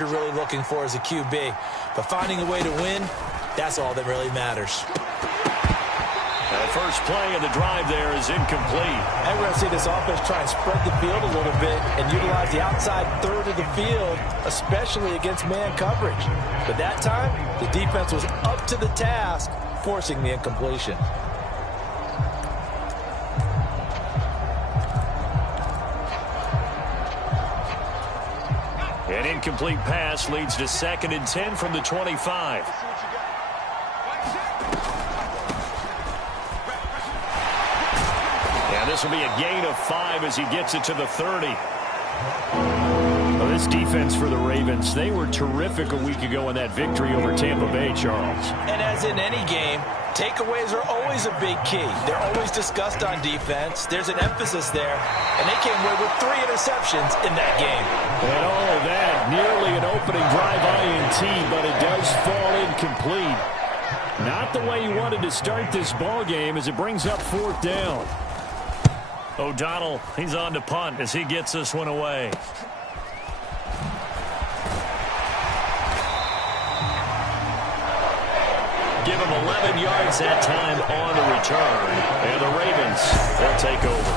you're really looking for as a QB. But finding a way to win, that's all that really matters. The first play of the drive there is incomplete. I'm going to see this offense try and spread the field a little bit and utilize the outside third of the field, especially against man coverage. But that time, the defense was up to the task, forcing the incompletion. An incomplete pass leads to 2nd and 10 from the 25. This will be a gain of 5 as he gets it to the 30. Well, this defense for the Ravens, they were terrific a week ago in that victory over Tampa Bay, Charles. And as in any game, takeaways are always a big key. They're always discussed on defense. There's an emphasis there, and they came away with 3 interceptions in that game. And all of that, nearly an opening drive INT, but it does fall incomplete. Not the way you wanted to start this ball game as it brings up 4th down. O'Donnell, he's on to punt as he gets this one away. Give him 11 yards that time on the return. And the Ravens, they'll take over.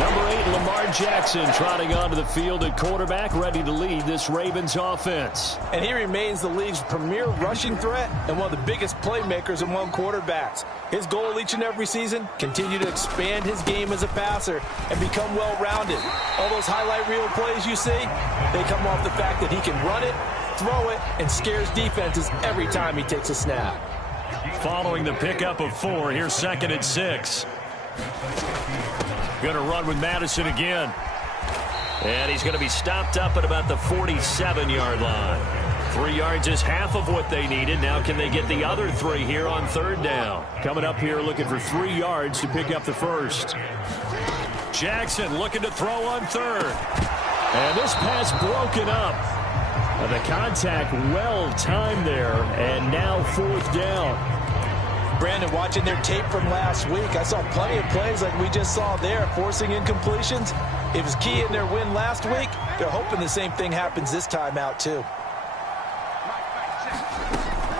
Number 8, Lamar Jackson, trotting onto the field at quarterback, ready to lead this Ravens offense. And he remains the league's premier rushing threat and one of the biggest playmakers among quarterbacks. His goal each and every season, continue to expand his game as a passer and become well-rounded. All those highlight reel plays you see, they come off the fact that he can run it, throw it, and scares defenses every time he takes a snap. Following the pickup of 4, here's 2nd and 6. Going to run with Madison again. And he's going to be stopped up at about the 47-yard line. 3 yards is half of what they needed. Now can they get the other 3 here on 3rd down? Coming up here looking for 3 yards to pick up the first. Jackson looking to throw on 3rd. And this pass broken up. The contact well timed there, and now 4th down. Brandon, watching their tape from last week, I saw plenty of plays like we just saw there, forcing incompletions. It was key in their win last week. They're hoping the same thing happens this time out, too.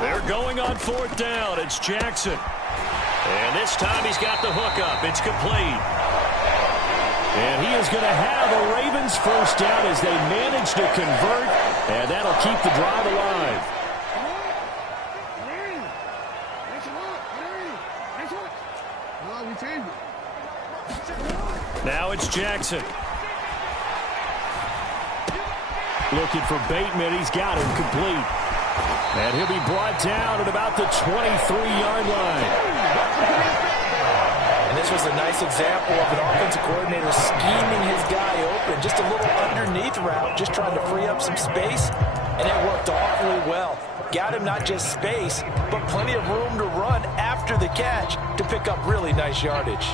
They're going on 4th down. It's Jackson. And this time he's got the hook up. It's complete. And he is going to have a Ravens first down as they manage to convert, and that'll keep the drive alive. Now it's Jackson. Looking for Bateman. He's got him complete. And he'll be brought down at about the 23-yard line. And this was a nice example of an offensive coordinator scheming his guy open. Just a little underneath route, just trying to free up some space, and it worked awfully well. Got him not just space, but plenty of room to run after the catch to pick up really nice yardage.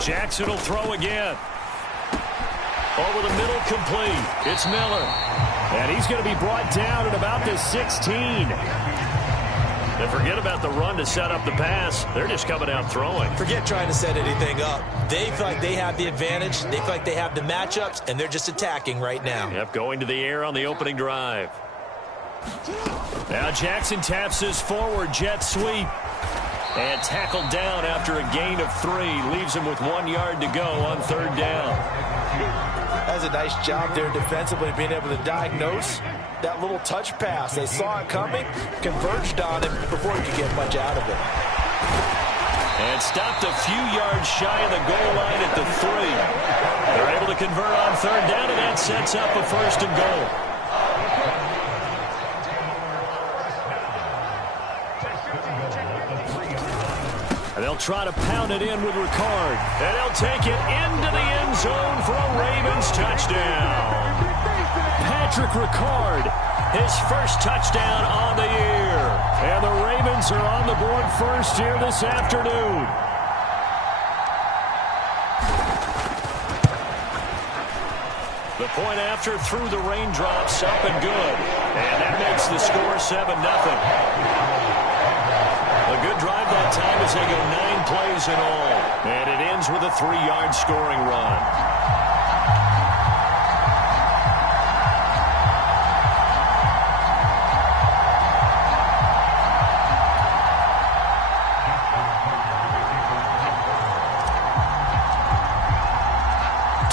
Jackson will throw again. Over the middle, complete. It's Miller. And he's going to be brought down at about the 16. And forget about the run to set up the pass. They're just coming out throwing. Forget trying to set anything up. They feel like they have the advantage. They feel like they have the matchups, and they're just attacking right now. Yep, going to the air on the opening drive. Now Jackson taps his forward jet sweep. And tackled down after a gain of 3. Leaves him with 1 yard to go on 3rd down. That's a nice job there defensively, being able to diagnose that little touch pass. They saw it coming, converged on it before he could get much out of it. And stopped a few yards shy of the goal line at the 3. They're able to convert on 3rd down, and that sets up a 1st and goal. And they'll try to pound it in with Ricard. And they'll take it into the end zone for a Ravens touchdown. Patrick Ricard, his first touchdown on the year. And the Ravens are on the board first here this afternoon. The point after through the raindrops, up and good. And that makes the score 7-0. A A good drive that time as they go 9 plays in all. And it ends with a 3-yard scoring run.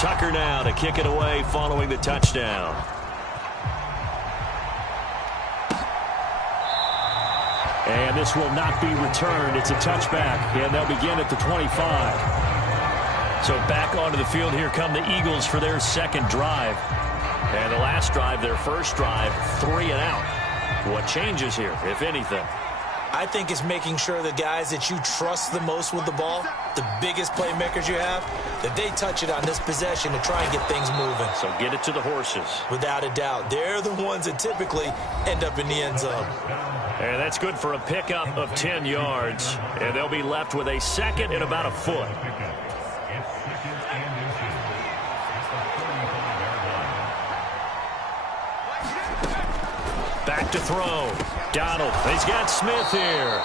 Tucker now to kick it away following the touchdown. And this will not be returned. It's a touchback, and they'll begin at the 25. So back onto the field here come the Eagles for their second drive. And the last drive, their first drive, 3 and out. What changes here, if anything? I think it's making sure the guys that you trust the most with the ball, the biggest playmakers you have, that they touch it on this possession to try and get things moving. So get it to the horses. Without a doubt. They're the ones that typically end up in the end zone. And that's good for a pickup of 10 yards. And they'll be left with a second and about a foot. Back to throw. Donald. He's got Smith here.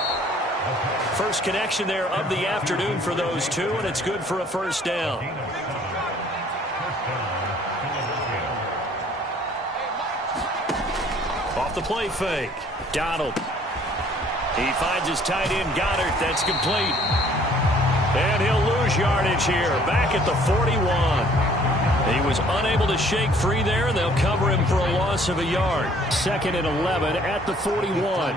First connection there of the afternoon for those two, and it's good for a first down. Off the play fake. Donald. He finds his tight end, Goddard. That's complete. And he'll lose yardage here. Back at the 41. He was unable to shake free there, and they'll cover him for a loss of a yard. 2nd and 11 at the 41.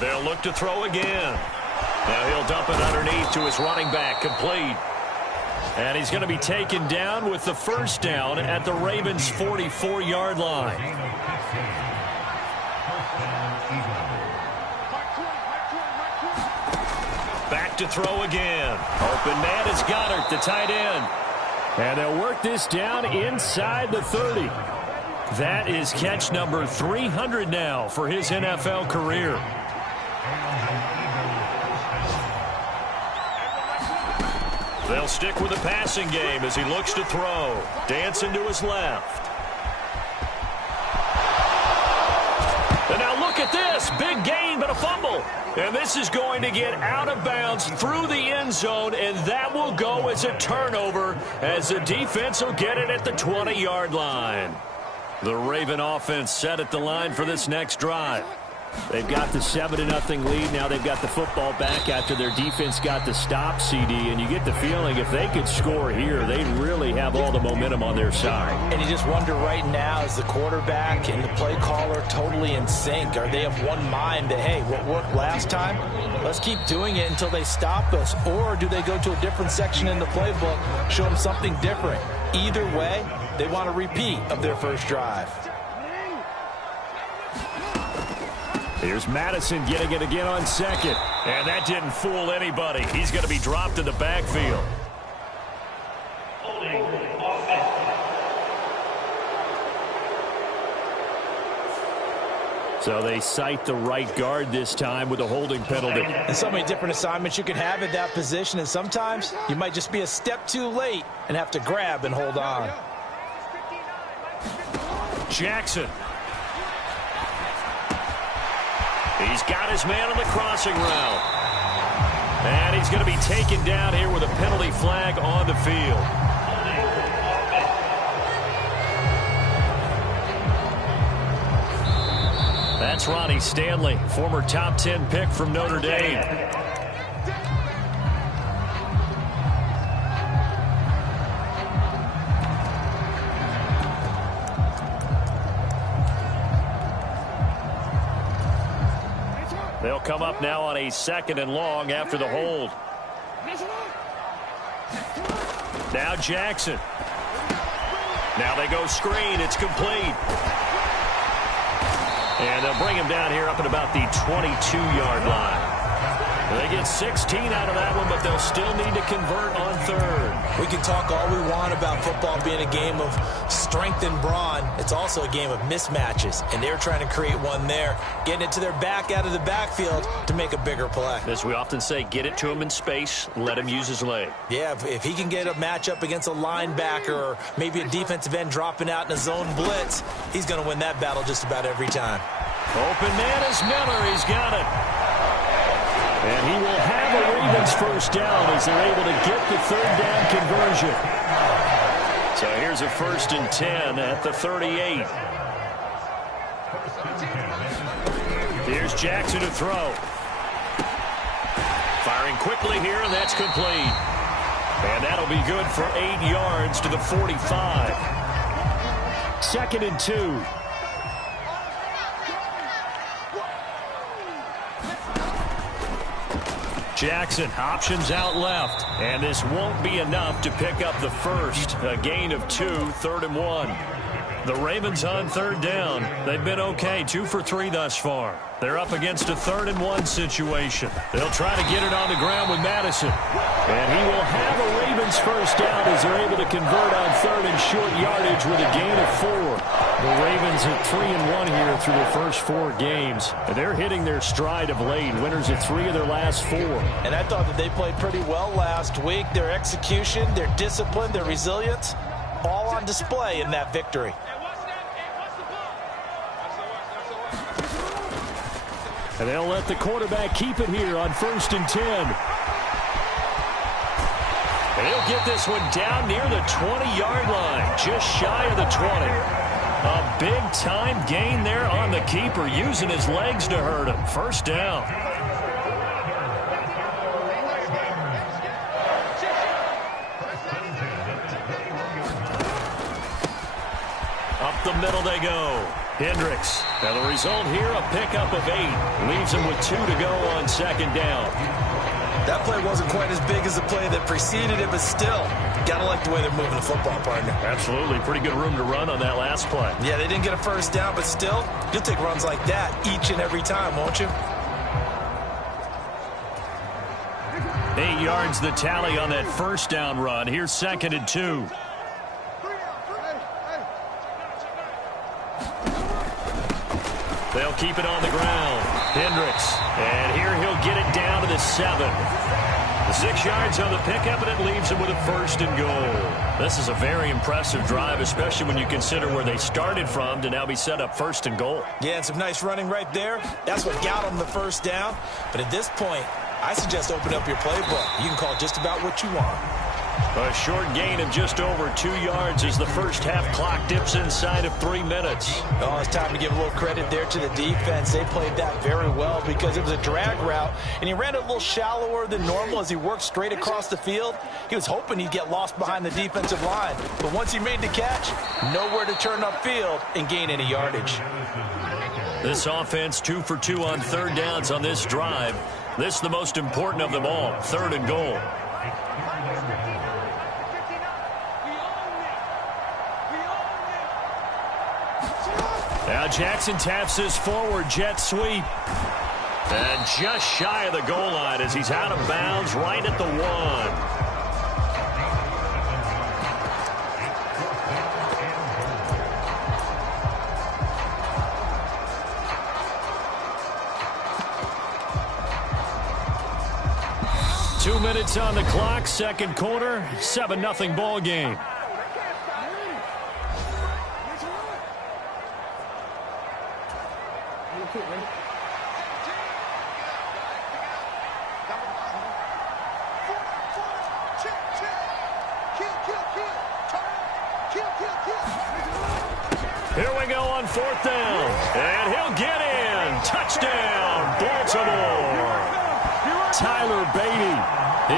They'll look to throw again. Now he'll dump it underneath to his running back, complete. And he's going to be taken down with the first down at the Ravens' 44-yard line. Back to throw again. Open man is Goddard, the tight end. And they'll work this down inside the 30. That is catch number 300 now for his NFL career. They'll stick with the passing game as he looks to throw. Dancing to his left. And now look at this. Big gain, but a fumble. And this is going to get out of bounds through the end zone, and that will go as a turnover as the defense will get it at the 20-yard line. The Raven offense set at the line for this next drive. They've got the 7-0 lead. Now they've got the football back after their defense got the stop, CD. And you get the feeling if they could score here, they'd really have all the momentum on their side. And you just wonder right now, is the quarterback and the play caller totally in sync? Are they of one mind that, hey, what worked last time, let's keep doing it until they stop us? Or do they go to a different section in the playbook, show them something different? Either way, they want a repeat of their first drive. Here's Madison getting it again on second. And that didn't fool anybody. He's going to be dropped in the backfield. So they cite the right guard this time with a holding penalty. And so many different assignments you can have at that position, and sometimes you might just be a step too late and have to grab and hold on. Jackson. He's got his man on the crossing route. And he's going to be taken down here with a penalty flag on the field. That's Ronnie Stanley, former top 10 pick from Notre Dame. They'll come up now on a 2nd and long after the hold. Now Jackson. Now they go screen. It's complete. And they'll bring him down here up at about the 22-yard line. They get 16 out of that one, but they'll still need to convert on 3rd. We can talk all we want about football being a game of strength and brawn. It's also a game of mismatches, and they're trying to create one there, getting it to their back out of the backfield to make a bigger play. As we often say, get it to him in space, let him use his leg. Yeah, if he can get a matchup against a linebacker or maybe a defensive end dropping out in a zone blitz, he's going to win that battle just about every time. Open man is Miller. He's got it. And he will have a Ravens first down as they're able to get the third down conversion. So here's a 1st and 10 at the 38. Here's Jackson to throw. Firing quickly here, and that's complete. And that'll be good for 8 yards to the 45. 2nd and 2. Jackson options out left, and this won't be enough to pick up the first. A gain of 2, 3rd and 1. The Ravens on third down. They've been okay, 2 for 3 thus far. They're up against a 3rd and 1 situation. They'll try to get it on the ground with Madison. And he will have a Ravens first down as they're able to convert on 3rd and short yardage with a gain of 4. The Ravens at 3 and 1 here through their first 4 games. They're hitting their stride of late. Winners of 3 of their last 4. And I thought that they played pretty well last week. Their execution, their discipline, their resilience, all on display in that victory. And they'll let the quarterback keep it here on 1st and 10. And he'll get this one down near the 20-yard line, just shy of the 20. A big-time gain there on the keeper, using his legs to hurt him. First down. Up the middle they go. Hendricks. Now the result here, a pickup of 8. Leaves him with 2 to go on 2nd down. That play wasn't quite as big as the play that preceded it, but still, gotta like the way they're moving the football, partner. Absolutely. Pretty good room to run on that last play. Yeah, they didn't get a first down, but still, you'll take runs like that each and every time, won't you? 8 yards the tally on that first down run. Here's 2nd and 2. They'll keep it on the ground. Hendricks. And here he'll get it down to the 7. 6 yards on the pickup, and it leaves him with a 1st and goal. This is a very impressive drive, especially when you consider where they started from to now be set up 1st and goal. Yeah, and some nice running right there. That's what got them the first down. But at this point, I suggest open up your playbook. You can call just about what you want. A short gain of just over 2 yards as the first half clock dips inside of 3 minutes. Oh, it's time to give a little credit there to the defense. They played that very well because it was a drag route, and he ran it a little shallower than normal as he worked straight across the field. He was hoping he'd get lost behind the defensive line, but once he made the catch, nowhere to turn upfield and gain any yardage. This offense 2 for 2 on 3rd downs on this drive. This is the most important of them all, 3rd and goal. Now Jackson taps this forward jet sweep. And just shy of the goal line as he's out of bounds right at the 1. Two minutes on the clock, 2nd quarter, 7-0 ball game. Here we go on 4th down. And he'll get in. Touchdown, Baltimore. Tyler Beatty,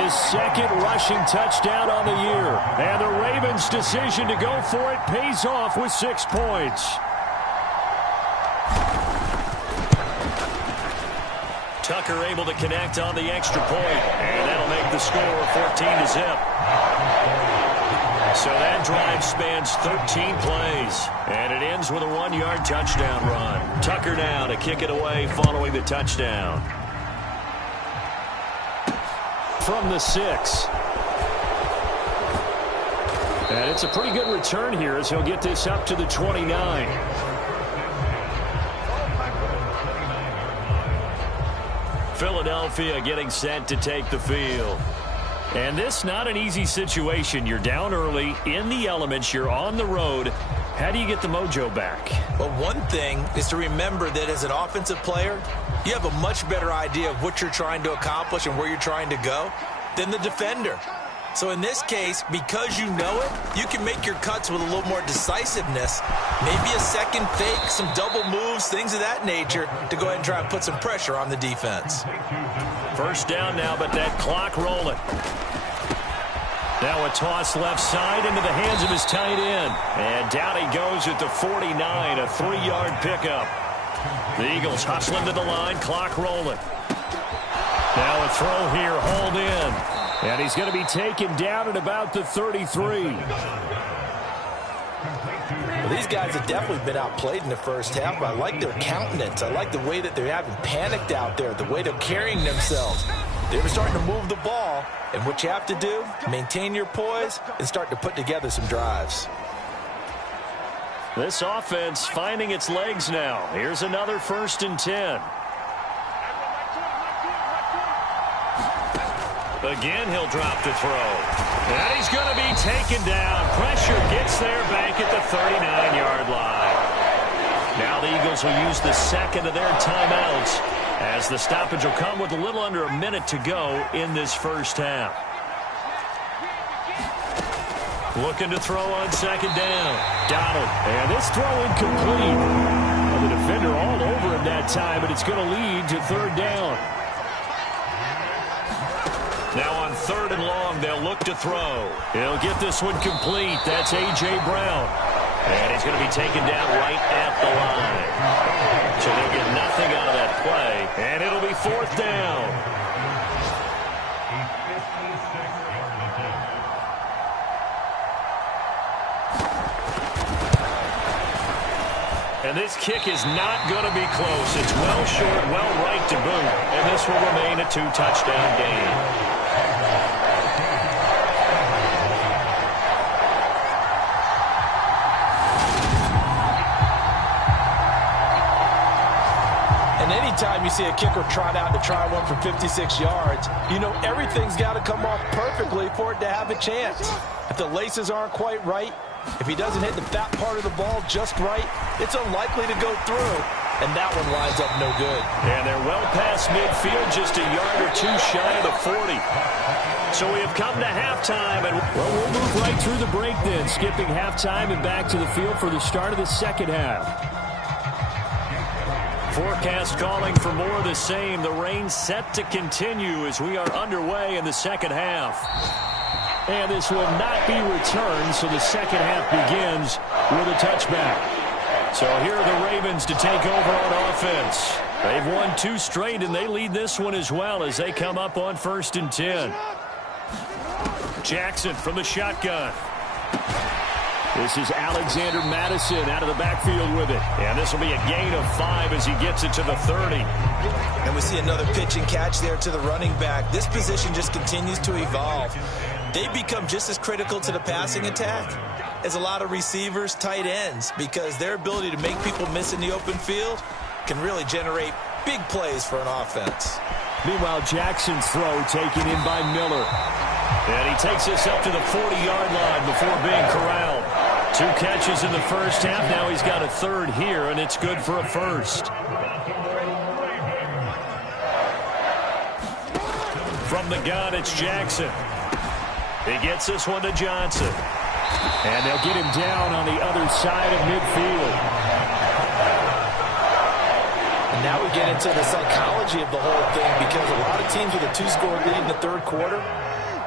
his 2nd rushing touchdown on the year. And the Ravens' decision to go for it pays off with 6 points. Tucker able to connect on the extra point, and that'll make the score 14-0. So that drive spans 13 plays, and it ends with a 1-yard touchdown run. Tucker now to kick it away following the touchdown. From the 6. And it's a pretty good return here as he'll get this up to the 29. Philadelphia getting set to take the field. And this not an easy situation. You're down early in the elements. You're on the road. How do you get the mojo back? Well, one thing is to remember that as an offensive player, you have a much better idea of what you're trying to accomplish and where you're trying to go than the defender. So in this case, because you know it, you can make your cuts with a little more decisiveness. Maybe a second fake, some double moves, things of that nature to go ahead and try and put some pressure on the defense. First down now, but that clock rolling. Now a toss left side into the hands of his tight end. And down he goes at the 49, a 3-yard pickup. The Eagles hustling to the line, clock rolling. Now a throw here, hauled in. And he's going to be taken down at about the 33. Well, these guys have definitely been outplayed in the first half, but I like their countenance. I like the way that they're having panicked out there, the way they're carrying themselves. They're starting to move the ball, and what you have to do, maintain your poise and start to put together some drives. This offense finding its legs now. Here's another 1st and 10. Again, he'll drop the throw. And he's going to be taken down. Pressure gets there back at the 39-yard line. Now the Eagles will use the second of their timeouts as the stoppage will come with a little under a minute to go in this first half. Looking to throw on second down. Donald. And this throw incomplete. Well, the defender all over him that time, but it's going to lead to 3rd down. Now on 3rd and long, they'll look to throw. He'll get this one complete. That's A.J. Brown. And he's going to be taken down right at the line. So they'll get nothing out of that play. And it'll be 4th down. And this kick is not going to be close. It's well short, well right to boot. And this will remain a 2-touchdown game. And anytime you see a kicker trot out to try one from 56 yards, you know everything's got to come off perfectly for it to have a chance. If the laces aren't quite right, if he doesn't hit the fat part of the ball just right, it's unlikely to go through. And that one lines up no good. And they're well past midfield, just a yard or two shy of the 40. So we have come to halftime. And well, we'll move right through the break then, skipping halftime and back to the field for the start of the second half. Forecast calling for more of the same. The rain set to continue as we are underway in the second half. And this will not be returned, so the second half begins with a touchback. So here are the Ravens to take over on offense. They've won 2 straight, and they lead this one as well as they come up on 1st and 10. Jackson from the shotgun. This is Alexander Madison out of the backfield with it. And this will be a gain of 5 as he gets it to the 30. And we see another pitch and catch there to the running back. This position just continues to evolve. They become just as critical to the passing attack as a lot of receivers, tight ends, because their ability to make people miss in the open field can really generate big plays for an offense. Meanwhile, Jackson's throw taken in by Miller. And he takes this up to the 40-yard line before being corralled. 2 catches in the first half. Now he's got a 3rd here, and it's good for a 1st. From the gun, it's Jackson. He gets this one to Johnson. And they'll get him down on the other side of midfield. And now we get into the psychology of the whole thing, because a lot of teams with a 2-score lead in the 3rd quarter,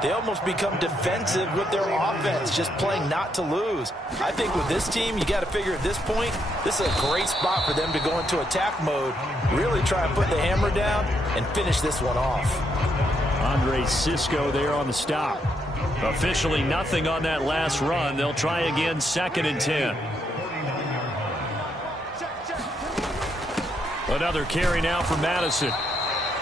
they almost become defensive with their offense, just playing not to lose. I think with this team, you got to figure at this point, this is a great spot for them to go into attack mode, really try and put the hammer down and finish this one off. Andre Cisco there on the stop. Officially nothing on that last run. They'll try again, 2nd and 10. Another carry now for Madison.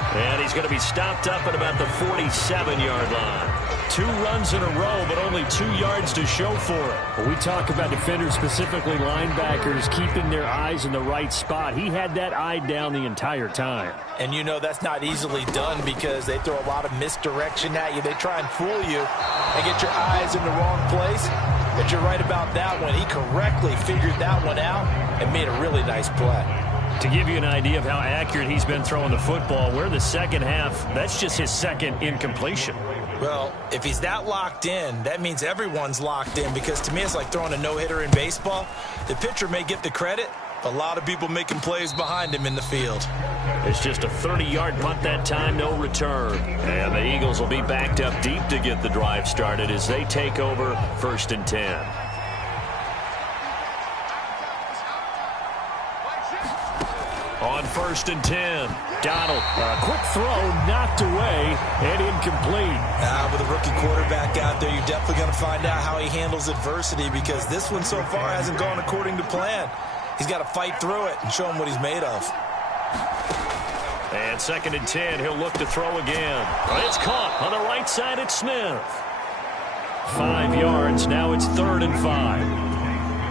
And he's going to be stopped up at about the 47-yard line. 2 runs in a row, but only 2 yards to show for it. When we talk about defenders, specifically linebackers, keeping their eyes in the right spot, he had that eye down the entire time. And you know that's not easily done because they throw a lot of misdirection at you. They try and fool you and get your eyes in the wrong place. But you're right about that one. He correctly figured that one out and made a really nice play. To give you an idea of how accurate he's been throwing the football, we're in the second half. That's just his second incompletion. Well, if he's that locked in, that means everyone's locked in, because to me it's like throwing a no-hitter in baseball. The pitcher may get the credit, but a lot of people making plays behind him in the field. It's just a 30-yard punt that time, no return. And the Eagles will be backed up deep to get the drive started as they take over 1st and 10. On 1st and 10, Donald. A quick throw knocked away and incomplete. With a rookie quarterback out there, you're definitely going to find out how he handles adversity, because this one so far hasn't gone according to plan. He's got to fight through it and show him what he's made of. And 2nd and 10, he'll look to throw again. It's caught on the right side at Smith. 5 yards, now it's 3rd and 5.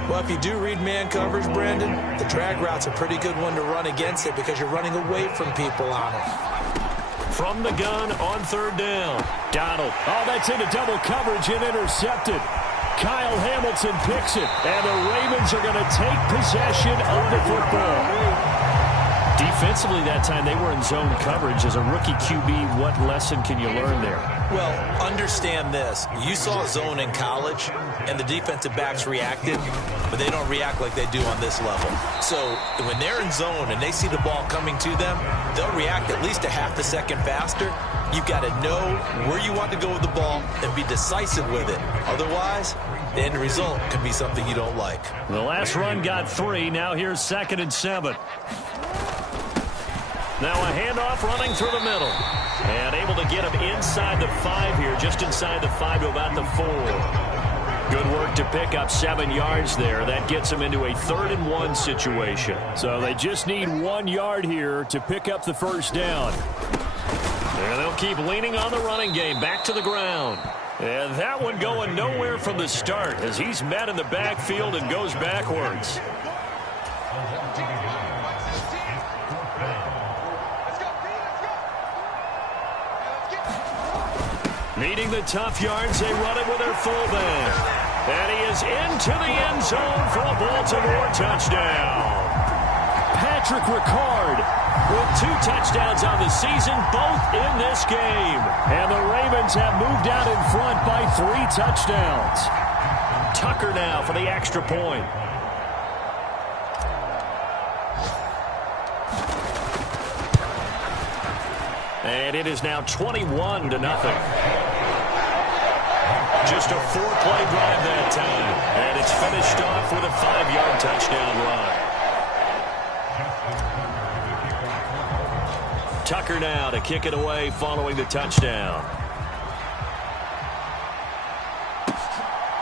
Well, if you do read man coverage, Brandon, the drag route's a pretty good one to run against it, because you're running away from people on it. From the gun on 3rd down. Donald. Oh, that's into double coverage and intercepted. Kyle Hamilton picks it, and the Ravens are going to take possession of the football. Defensively that time, they were in zone coverage. As a rookie QB, what lesson can you learn there? Well, understand this. You saw zone in college, and the defensive backs reacted, but they don't react like they do on this level. So when they're in zone and they see the ball coming to them, they'll react at least a half a second faster. You've got to know where you want to go with the ball and be decisive with it. Otherwise, the end result could be something you don't like. The last run got 3. Now here's 2nd and 7. Now a handoff running through the middle. And able to get him inside the 5 here, just inside the 5 to about the 4. Good work to pick up 7 yards there. That gets them into a 3rd and 1 situation. So they just need 1 yard here to pick up the 1st down. And they'll keep leaning on the running game. Back to the ground. And that one going nowhere from the start as he's met in the backfield and goes backwards. Needing the tough yards, they run it with their fullback. And he is into the end zone for a Baltimore touchdown. Patrick Ricard with 2 touchdowns on the season, both in this game. And the Ravens have moved out in front by 3 touchdowns. Tucker now for the extra point. And it is now 21-0. Just a 4-play drive that time. And it's finished off with a 5-yard touchdown run. Tucker now to kick it away following the touchdown.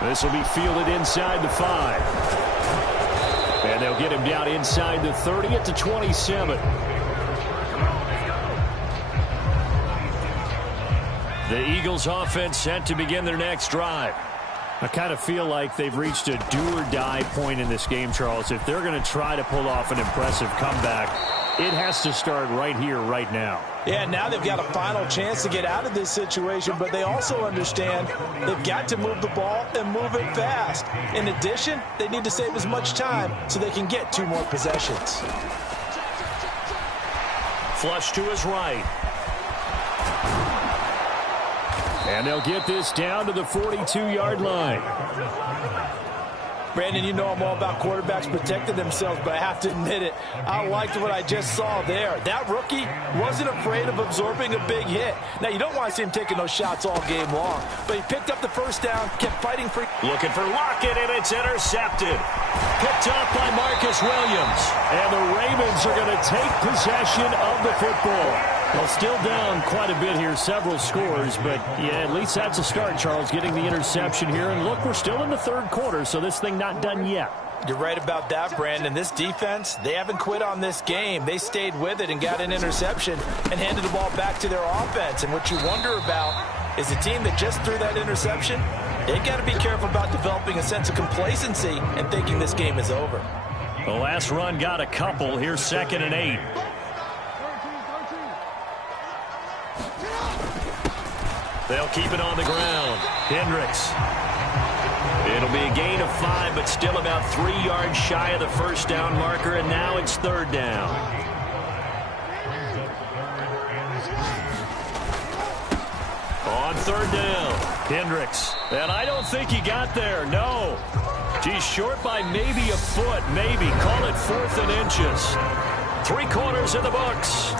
This will be fielded inside the 5. And they'll get him down inside the 30 at the 27. The Eagles offense set to begin their next drive. I kind of feel like they've reached a do-or-die point in this game, Charles. If they're going to try to pull off an impressive comeback, it has to start right here, right now. Yeah, now they've got a final chance to get out of this situation, but they also understand they've got to move the ball and move it fast. In addition, they need to save as much time so they can get 2 more possessions. Flush to his right. And they'll get this down to the 42-yard line. Brandon, you know I'm all about quarterbacks protecting themselves, but I have to admit it, I liked what I just saw there. That rookie wasn't afraid of absorbing a big hit. Now, you don't want to see him taking those shots all game long, but he picked up the 1st down, kept fighting for... Looking for Lockett, and it's intercepted. Picked up by Marcus Williams. And the Ravens are going to take possession of the football. Well, still down quite a bit here, several scores, but yeah, at least that's a start, Charles, getting the interception here. And look, we're still in the 3rd quarter, so this thing not done yet. You're right about that, Brandon. This defense, they haven't quit on this game. They stayed with it and got an interception and handed the ball back to their offense. And what you wonder about is the team that just threw that interception, they got to be careful about developing a sense of complacency and thinking this game is over. The last run got a couple. Here's 2nd and 8. They'll keep it on the ground. Hendricks. It'll be a gain of 5, but still about 3 yards shy of the first down marker, and now it's third down. On third down, Hendricks. And I don't think he got there, no. He's short by maybe a foot, maybe. Call it 4th and inches. 3 quarters in the books.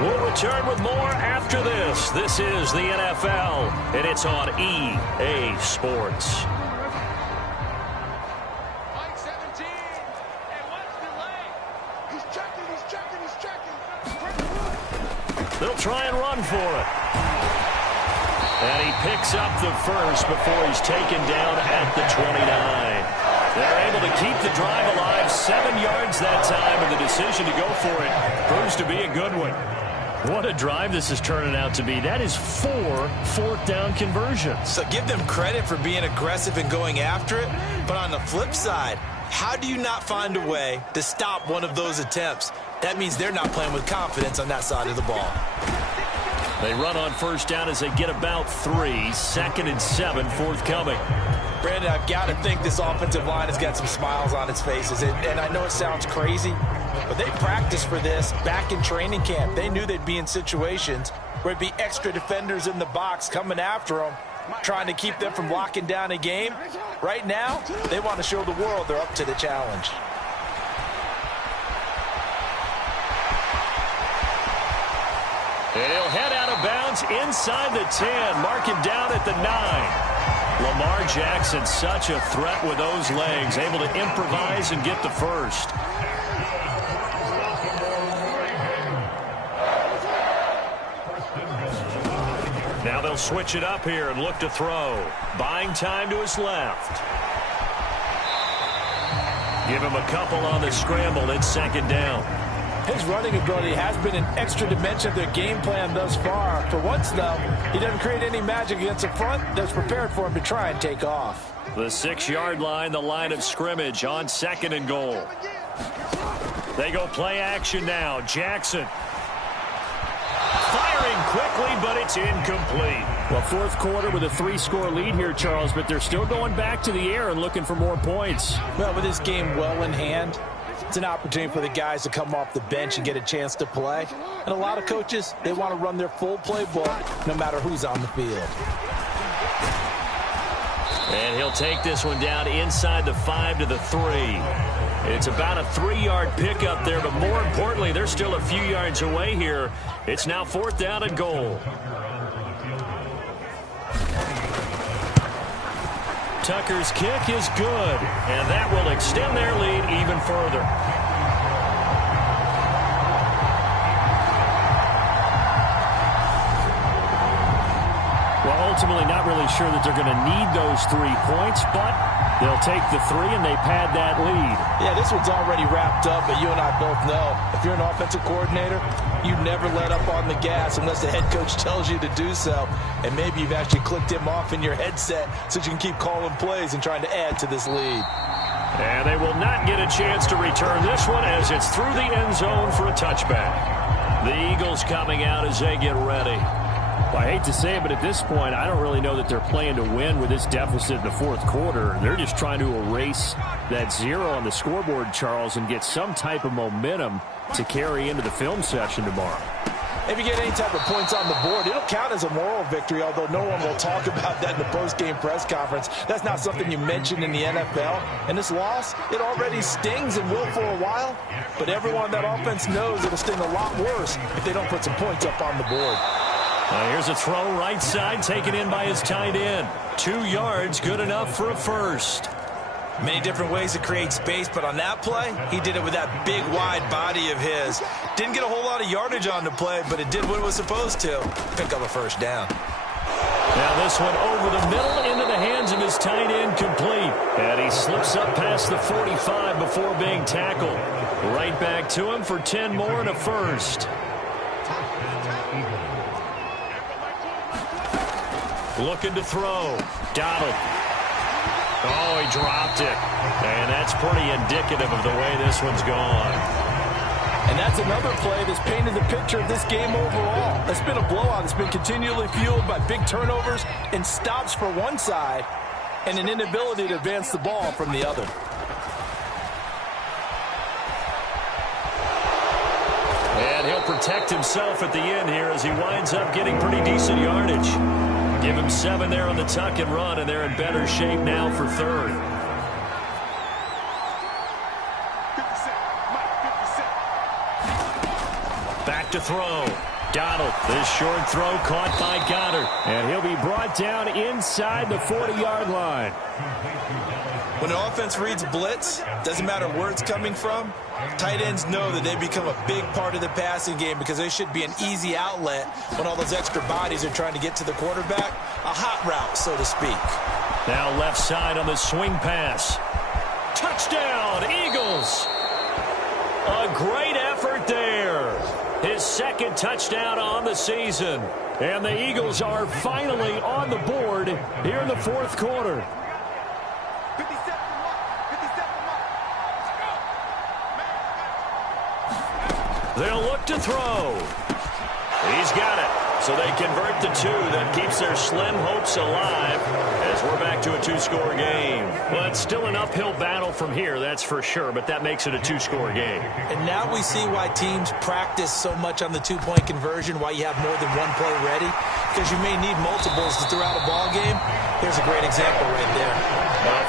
We'll return with more after this. This is the NFL, and it's on EA Sports. They'll try and run for it. And he picks up the first before he's taken down at the 29. They're able to keep the drive alive, 7 yards that time, and the decision to go for it proves to be a good one. What a drive this is turning out to be. That is 4 fourth-down conversions. So give them credit for being aggressive and going after it, but on the flip side, how do you not find a way to stop one of those attempts? That means they're not playing with confidence on that side of the ball. They run on first down as they get about 3. 2nd and 7 forthcoming. Brandon, I've got to think this offensive line has got some smiles on its faces. And I know it sounds crazy, but they practiced for this back in training camp. They knew they'd be in situations where it'd be extra defenders in the box coming after them, trying to keep them from locking down a game. Right now, they want to show the world they're up to the challenge. And he'll head out of bounds inside the 10. Mark him down at the 9. Lamar Jackson, such a threat with those legs, able to improvise and get the first. Now they'll switch it up here and look to throw. Buying time to his left. Give him a couple on the scramble. It's 2nd down. His running ability has been an extra dimension of their game plan thus far. For once, though, he doesn't create any magic against the front that's prepared for him to try and take off. The 6-yard line, the line of scrimmage on 2nd and goal. They go play action now. Jackson. Firing quickly, but it's incomplete. Well, 4th quarter with a 3-score lead here, Charles, but they're still going back to the air and looking for more points. Well, with this game well in hand, it's an opportunity for the guys to come off the bench and get a chance to play. And a lot of coaches, they want to run their full playbook no matter who's on the field. And he'll take this one down inside the 5 to the 3. It's about a 3-yard pickup there, but more importantly, they're still a few yards away here. It's now 4th down and goal. Tucker's kick is good, and that will extend their lead even further. Well, ultimately not really sure that they're going to need those 3 points, but they'll take the 3 and they pad that lead. Yeah, this one's already wrapped up, but you and I both know if you're an offensive coordinator, you never let up on the gas unless the head coach tells you to do so. And maybe you've actually clicked him off in your headset so you can keep calling plays and trying to add to this lead. And they will not get a chance to return this one as it's through the end zone for a touchback. The Eagles coming out as they get ready. Well, I hate to say it, but at this point, I don't really know that they're playing to win with this deficit in the 4th quarter. They're just trying to erase that 0 on the scoreboard, Charles, and get some type of momentum to carry into the film session tomorrow. If you get any type of points on the board, it'll count as a moral victory, although no one will talk about that in the post-game press conference. That's not something you mentioned in the NFL. And this loss, it already stings and will for a while, but everyone on that offense knows it'll sting a lot worse if they don't put some points up on the board. Here's a throw right side, taken in by his tight end. 2 yards, good enough for a first. Many different ways to create space, but on that play, he did it with that big, wide body of his. Didn't get a whole lot of yardage on the play, but it did what it was supposed to. Pick up a first down. Now this one over the middle into the hands of his tight end, complete. And he slips up past the 45 before being tackled. Right back to him for 10 more and a first. Looking to throw. Donald. Oh, he dropped it. And that's pretty indicative of the way this one's gone. And that's another play that's painted the picture of this game overall. It's been a blowout. It's been continually fueled by big turnovers and stops for one side and an inability to advance the ball from the other. And he'll protect himself at the end here as he winds up getting pretty decent yardage. Give him 7 there on the tuck and run, and they're in better shape now for third. Back to throw. Donald, this short throw caught by Goddard. And he'll be brought down inside the 40-yard line. When an offense reads blitz, doesn't matter where it's coming from, tight ends know that they become a big part of the passing game because they should be an easy outlet when all those extra bodies are trying to get to the quarterback. A hot route, so to speak. Now left side on the swing pass. Touchdown, Eagles! A great effort there. His second touchdown on the season. And the Eagles are finally on the board here in the fourth quarter. They'll look to throw. He's got it. So they convert the 2. That keeps their slim hopes alive as we're back to a 2-score game. Well, it's still an uphill battle from here, that's for sure, but that makes it a 2-score game. And now we see why teams practice so much on the 2-point conversion, why you have more than one play ready, because you may need multiples throughout a ball game. Here's a great example right there.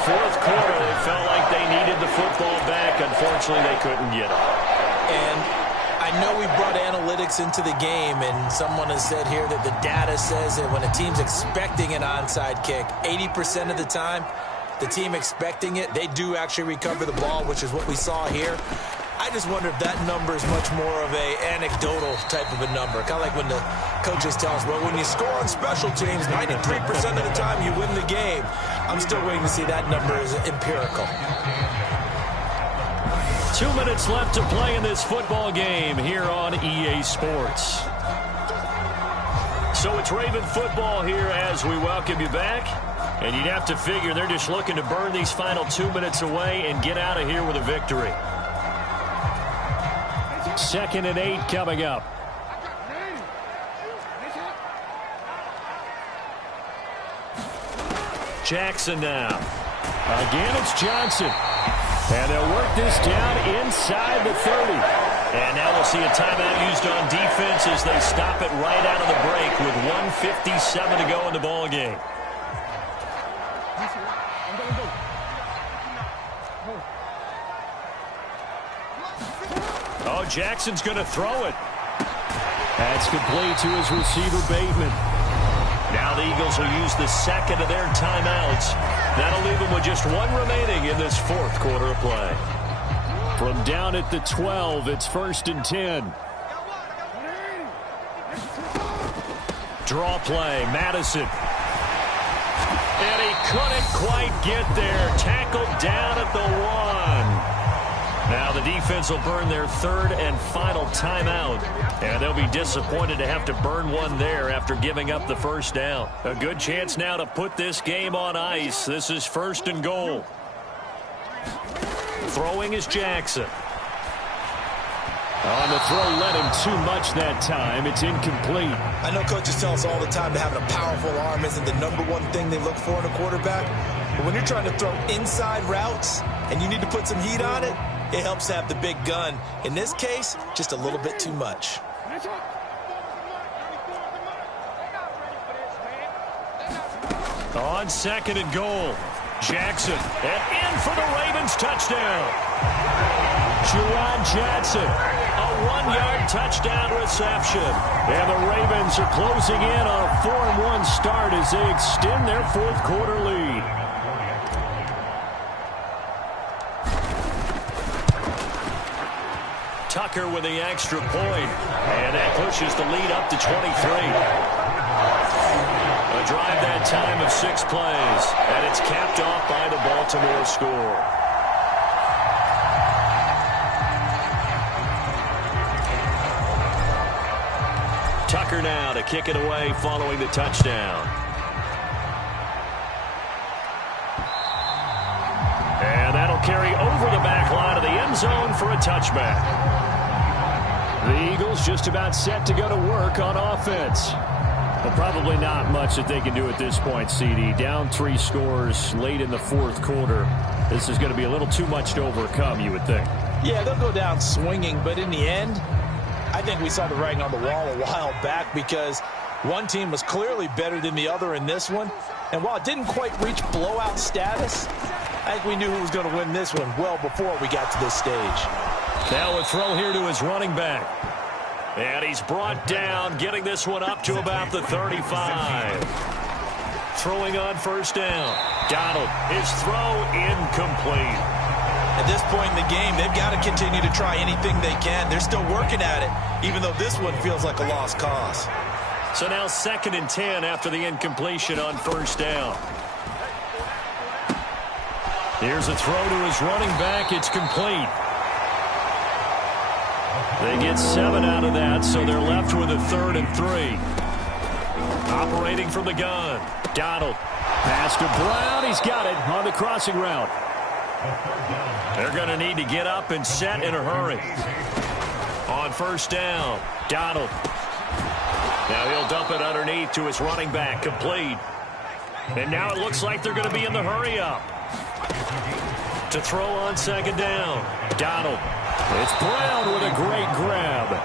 Fourth quarter, they felt like they needed the football back. Unfortunately, they couldn't get it. And I know we brought analytics into the game, and someone has said here that the data says that when a team's expecting an onside kick, 80% of the time, the team expecting it, they do actually recover the ball, which is what we saw here. I just wonder if that number is much more of a anecdotal type of a number. Kind of like when the coaches tell us, well, when you score on special teams, 93% of the time you win the game. I'm still waiting to see that number is empirical. 2 minutes left to play in this football game here on EA Sports. So it's Raven football here as we welcome you back. And you'd have to figure they're just looking to burn these final 2 minutes away and get out of here with a victory. 2nd and 8 coming up. Jackson now. Again, it's Johnson. And they'll work this down inside the 30. And now we'll see a timeout used on defense as they stop it right out of the break with 1:57 to go in the ball game. Oh, Jackson's going to throw it. That's complete to his receiver, Bateman. Now the Eagles will use the second of their timeouts. That'll leave them with just one remaining in this fourth quarter of play. From down at the 12, it's 1st and 10. Draw play, Madison. And he couldn't quite get there. Tackled down at the 1. Now the defense will burn their 3rd and final timeout. And they'll be disappointed to have to burn one there after giving up the first down. A good chance now to put this game on ice. This is 1st and goal. Throwing is Jackson. On the throw, led him too much that time. It's incomplete. I know coaches tell us all the time that having a powerful arm isn't the #1 thing they look for in a quarterback. But when you're trying to throw inside routes and you need to put some heat on it, it helps have the big gun. In this case, just a little bit too much. On 2nd and goal, Jackson. And in for the Ravens touchdown. Juwan Johnson. A 1-yard touchdown reception. And the Ravens are closing in on a 4-1 start as they extend their fourth quarter lead. Tucker with the extra point. And that pushes the lead up to 23. A drive that time of 6 plays. And it's capped off by the Baltimore score. Tucker now to kick it away following the touchdown. And that'll carry over the back line of the end zone for a touchback. The Eagles just about set to go to work on offense. Well, probably not much that they can do at this point, CD. Down 3 scores late in the fourth quarter. This is going to be a little too much to overcome, you would think. Yeah, they'll go down swinging, but in the end, I think we saw the writing on the wall a while back because one team was clearly better than the other in this one. And while it didn't quite reach blowout status, I think we knew who was going to win this one well before we got to this stage. Now a throw here to his running back. And he's brought down, getting this one up to about the 35. Throwing on first down. Donald, his throw incomplete. At this point in the game, they've got to continue to try anything they can. They're still working at it, even though this one feels like a lost cause. So now 2nd and 10 after the incompletion on first down. Here's a throw to his running back. It's complete. They get 7 out of that, so they're left with a 3rd and 3. Operating from the gun. Donald. Pass to Brown. He's got it on the crossing route. They're going to need to get up and set in a hurry. On first down, Donald. Now he'll dump it underneath to his running back, complete. And now it looks like they're going to be in the hurry up. To throw on 2nd down, Donald. It's Brown with a great grab.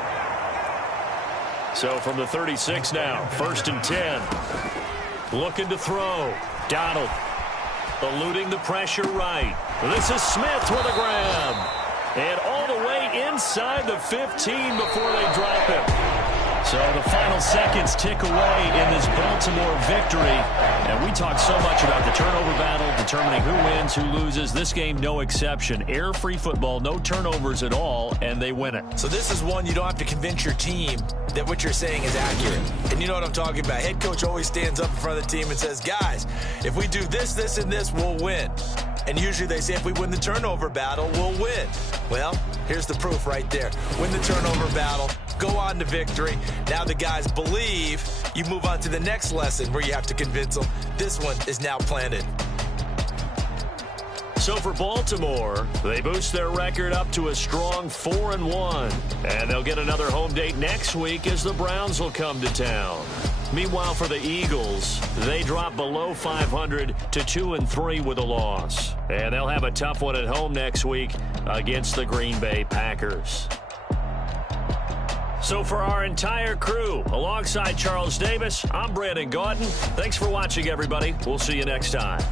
So from the 36 now, 1st and 10. Looking to throw. Donald. Eluding the pressure right. This is Smith with a grab. And all the way inside the 15 before they drop him. So the final seconds tick away in this Baltimore victory. And we talk so much about the turnover battle, determining who wins, who loses. This game, no exception. Air-free football, no turnovers at all, and they win it. So this is one you don't have to convince your team that what you're saying is accurate. And you know what I'm talking about. Head coach always stands up in front of the team and says, guys, if we do this, this, and this, we'll win. And usually they say if we win the turnover battle, we'll win. Well, here's the proof right there. Win the turnover battle, go on to victory. Now the guys believe. You move on to the next lesson where you have to convince them. This one is now planted. So for Baltimore, they boost their record up to a strong 4-1. And they'll get another home date next week as the Browns will come to town. Meanwhile, for the Eagles, they drop below 500 to 2-3 with a loss. And they'll have a tough one at home next week against the Green Bay Packers. So for our entire crew, alongside Charles Davis, I'm Brandon Gaudin. Thanks for watching, everybody. We'll see you next time.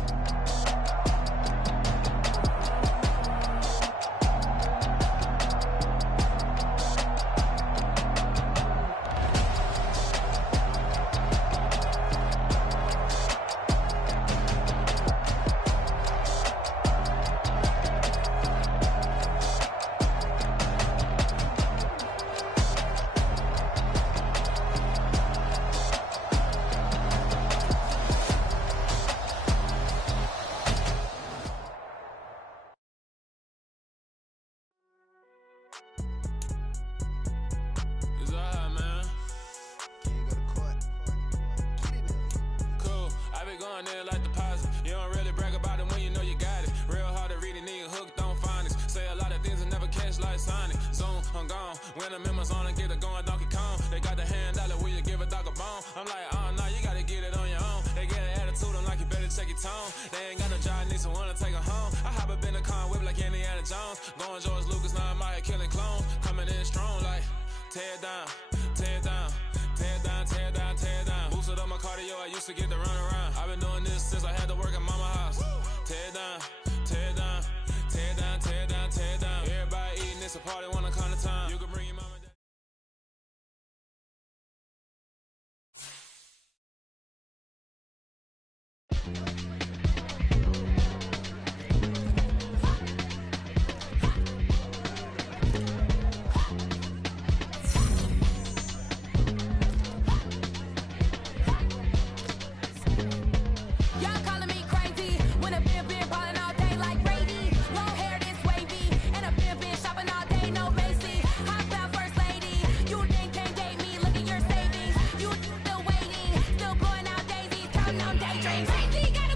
Daydreams. He got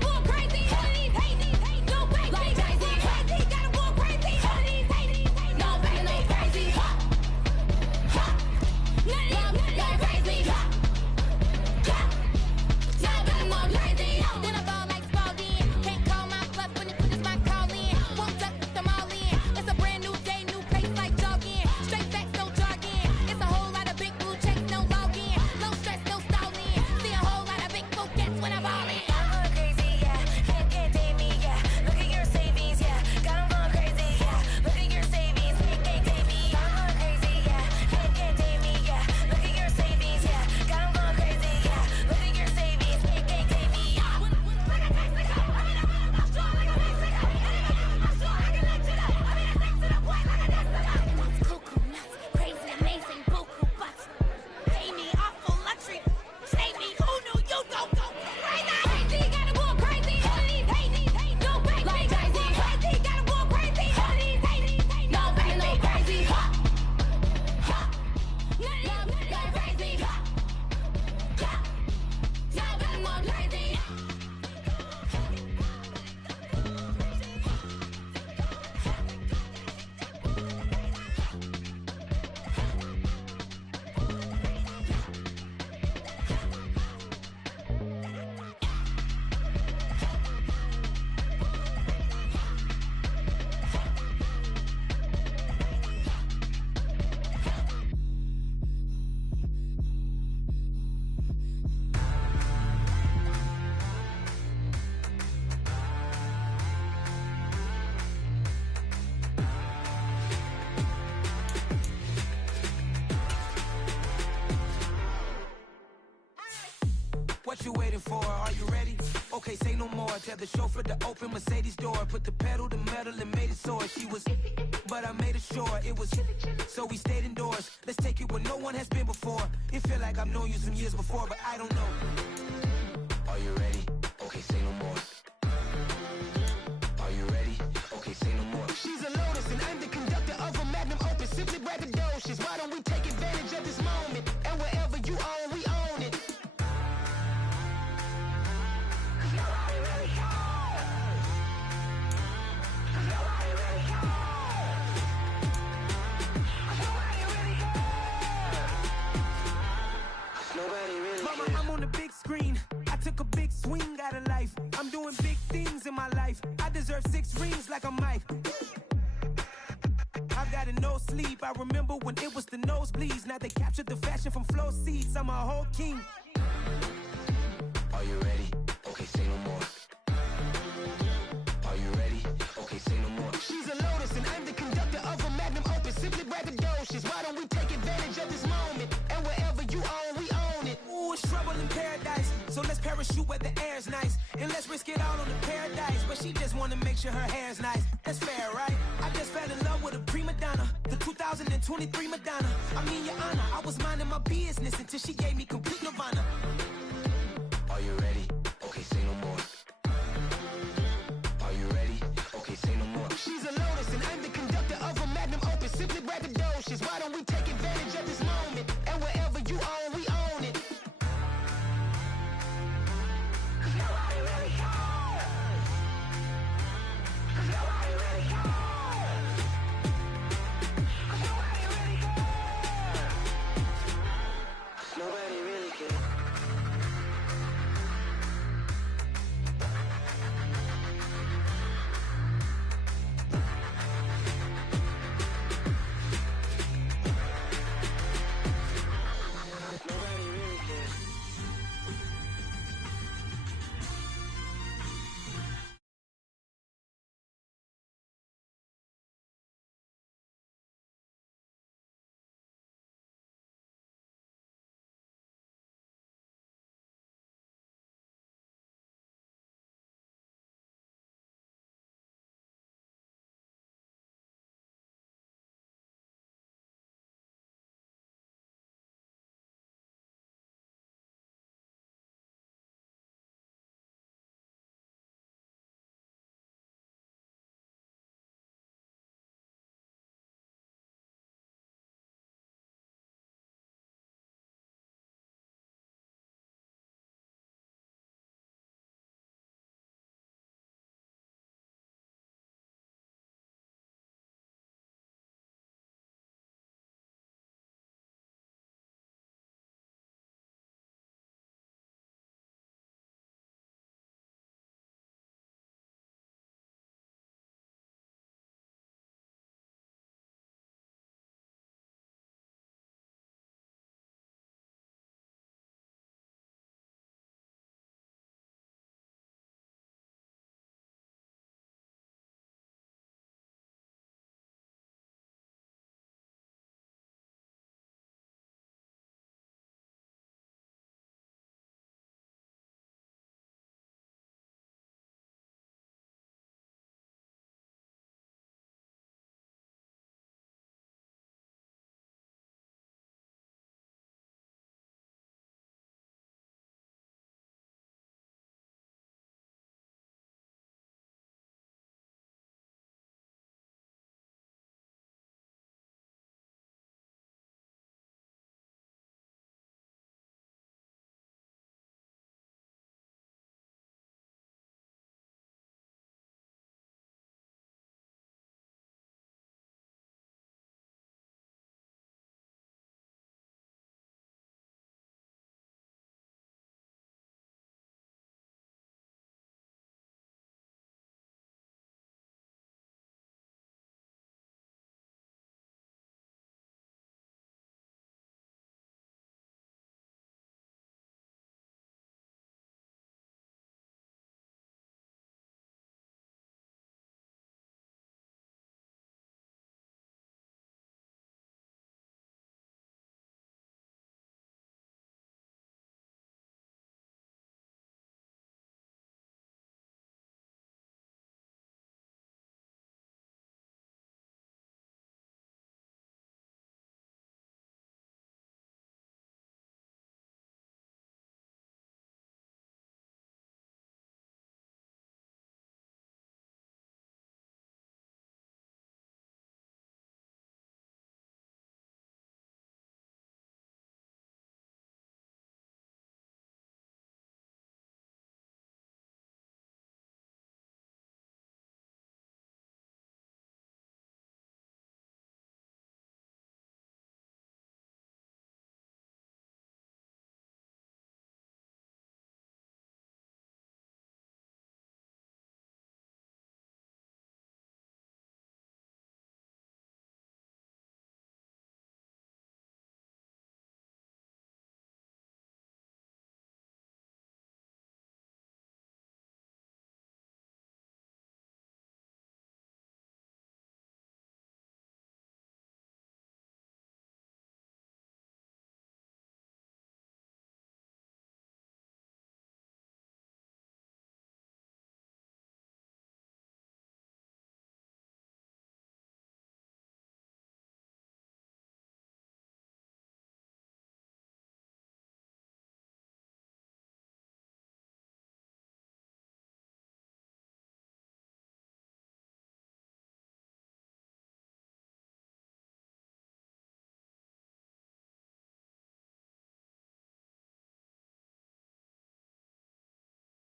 for. Are you ready? Okay, say no more. Tell the chauffeur to open Mercedes door. Put the pedal to metal and made it soar. She was, but I made it sure it was. So we stayed indoors. Let's take it where no one has been before. It feel like I've known you some years before, but I don't know. Are you ready? Okay, say no more. Are you ready? Okay, say no more. She's a Lotus and I'm the conductor of a magnum opus. Simply braggadocious. Why don't we take advantage of this moment? And wherever you own, we own it. Mama, I'm on the big screen. I took a big swing out of life. I'm doing big things in my life. I deserve 6 rings like a Mike. I've got no sleep. I remember when it was the nosebleeds. Now they captured the fashion from flow seats. I'm a whole king. Are you ready? Okay, say no more. Are you ready? Okay, say no more. She's a Lotus and I'm the conductor of a magnum opus. Simply braggadocious. Why don't we take advantage of this moment? And wherever you own, we own it. Ooh, it's trouble in paradise. So let's parachute where the air's nice. And let's risk it all on the paradise. But she just wanna make sure her hair's nice. That's fair, right? I just fell in love with a prima donna. The 2023 Madonna. I mean, your honor, I was minding my business until she gave me complete nirvana. Are you ready?